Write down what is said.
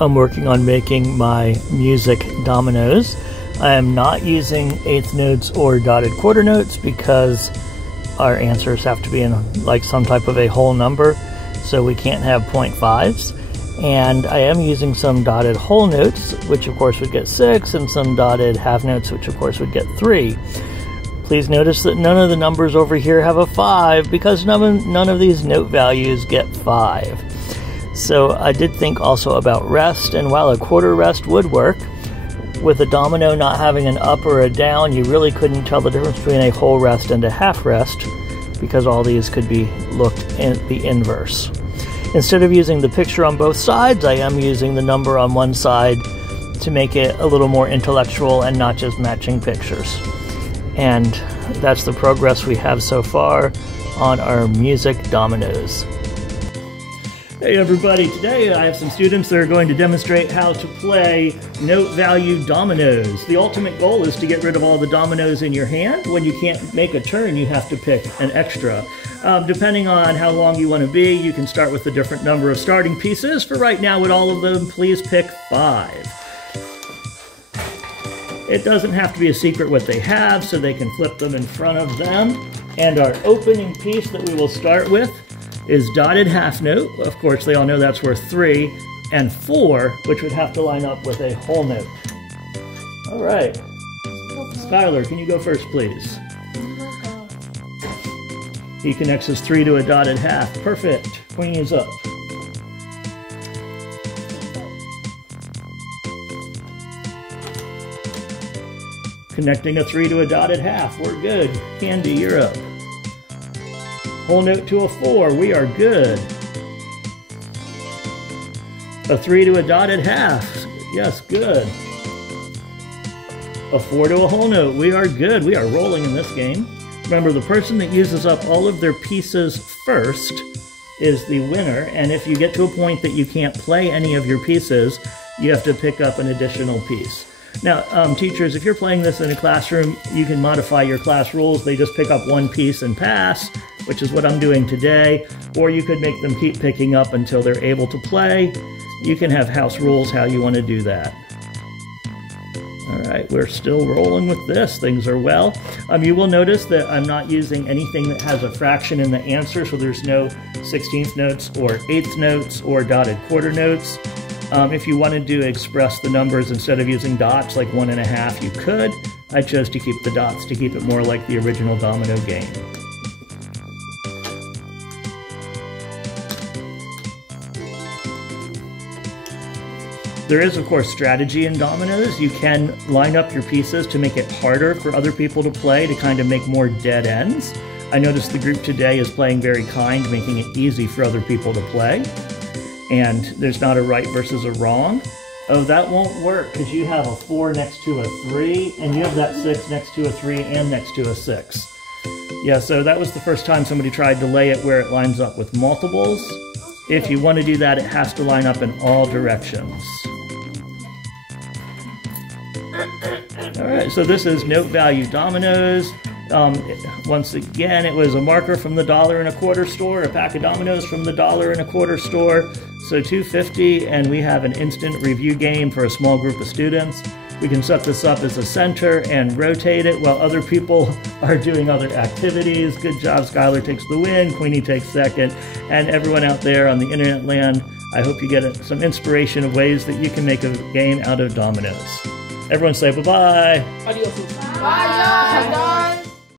I'm working on making my music dominoes. I am not using eighth notes or dotted quarter notes because our answers have to be in like some type of a whole number, so we can't have 0.5s. And I am using some dotted whole notes, which of course would get 6, and some dotted half notes, which of course would get 3. Please notice that none of the numbers over here have a 5 because none of these note values get 5. So I did think also about rest, and while a quarter rest would work, with a domino not having an up or a down, you really couldn't tell the difference between a whole rest and a half rest because all these could be looked in the inverse. Instead of using the picture on both sides, I am using the number on one side to make it a little more intellectual and not just matching pictures. And that's the progress we have so far on our music dominoes. Hey everybody, today I have some students that are going to demonstrate how to play note value dominoes. The ultimate goal is to get rid of all the dominoes in your hand. When you can't make a turn, you have to pick an extra. Depending on how long you want to be, you can start with a different number of starting pieces. For right now, with all of them, please pick 5. It doesn't have to be a secret what they have, so they can flip them in front of them. And our opening piece that we will start with is dotted half note. Of course, they all know that's worth 3, and 4, which would have to line up with a whole note. All right. Skylar, can you go first, please? He connects his 3 to a dotted half. Perfect. Queen is up. Connecting a 3 to a dotted half. We're good. Candy, you're up. Whole note to a 4, we are good. A 3 to a dotted half, yes, good. A 4 to a whole note, we are good. We are rolling in this game. Remember, the person that uses up all of their pieces first is the winner, and if you get to a point that you can't play any of your pieces, you have to pick up an additional piece. Now, teachers, if you're playing this in a classroom, you can modify your class rules. They just pick up one piece and pass, which is what I'm doing today, or you could make them keep picking up until they're able to play. You can have house rules how you want to do that. All right, we're still rolling with this. Things are well. You will notice that I'm not using anything that has a fraction in the answer, so there's no 16th notes or 8th notes or dotted quarter notes. If you wanted to express the numbers instead of using dots like 1.5, you could. I chose to keep the dots to keep it more like the original domino game. There is, of course, strategy in dominoes. You can line up your pieces to make it harder for other people to play, to kind of make more dead ends. I noticed the group today is playing very kind, making it easy for other people to play. And there's not a right versus a wrong. Oh, that won't work because you have a 4 next to a 3, and you have that 6 next to a 3 and next to a 6. Yeah, so that was the first time somebody tried to lay it where it lines up with multiples. If you want to do that, it has to line up in all directions. All right, so this is note value dominoes. Once again, it was a marker from the $1.25 store, a pack of dominoes from the $1.25 store. So $2.50, and we have an instant review game for a small group of students. We can set this up as a center and rotate it while other people are doing other activities. Good job, Skylar takes the win, Queenie takes second, and everyone out there on the internet land, I hope you get some inspiration of ways that you can make a game out of dominoes. Everyone say bye-bye. Adios. Bye. Bye.